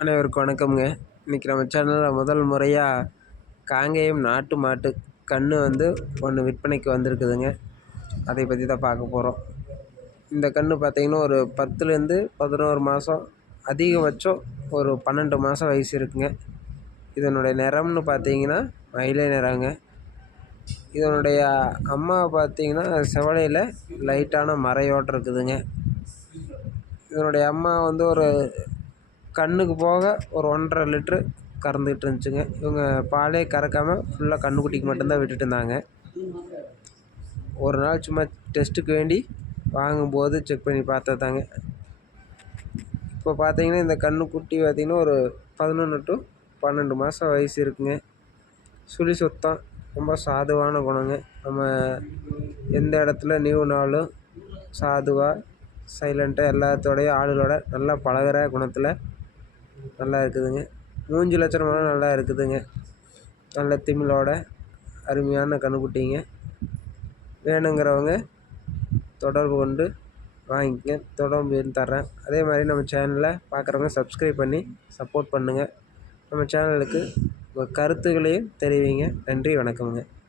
அனைவருக்கும் வணக்கம்ங்க. இன்றைக்கி நம்ம சேனலில் முதல் முறையாக காங்கேயம் நாட்டு மாட்டு கன்று வந்து ஒன்று விற்பனைக்கு வந்திருக்குதுங்க. அதை பற்றி தான் பார்க்க போகிறோம் இந்த கன்று பார்த்திங்கன்னா ஒரு பத்துலேருந்து பதினோரு மாதம் அதிகபட்சம் ஒரு பன்னெண்டு மாதம் வயசு இருக்குங்க. இதனுடைய நிறம்னு பார்த்தீங்கன்னா மயிலை நிறங்க. இதனுடைய அம்மா பார்த்தீங்கன்னா செவலையில் லைட்டான மறையோடு இருக்குதுங்க. இதனுடைய அம்மா வந்து ஒரு கண்ணுக்கு போக ஒரு ஒன்றரை லிட்ரு கறந்துக்கிட்டு இருந்துச்சுங்க இவங்க பாலே கறக்காமல் ஃபுல்லாக கன்றுக்குட்டிக்கு மட்டும்தான் விட்டுட்டு இருந்தாங்க ஒரு நாள் சும்மா டெஸ்ட்டுக்கு வேண்டி வாங்கும்போது செக் பண்ணி பார்த்ததாங்க. இப்போ பார்த்தீங்கன்னா இந்த கன்றுக்குட்டி பார்த்திங்கன்னா ஒரு பதினொன்று டு பன்னெண்டு மாதம் வயசு இருக்குங்க. சுழி சுத்தம் ரொம்ப சாதுவான குணங்க. நம்ம எந்த இடத்துல நீவுனாலும் சாதுவாக சைலண்ட்டாக எல்லாத்தோடையும் ஆளுகளோட நல்லா பழகுற குணத்தில் நல்லா இருக்குதுங்க. மூஞ்சி லட்சணமெல்லாம் நல்லா இருக்குதுங்க. நல்ல திமிலோட அருமையான கண்ணுக்குட்டிங்க. வேணுங்கிறவங்க தொடர்பு கொண்டு வாங்கிக்க தொடர்பு எண் தர்றேன். அதே மாதிரி நம்ம சேனலில் பார்க்குறவங்க சப்ஸ்கிரைப் பண்ணி சப்போர்ட் பண்ணுங்கள் நம்ம சேனலுக்கு உங்கள் கருத்துக்களையும் தெரிவிங்க. நன்றி வணக்கமுங்க.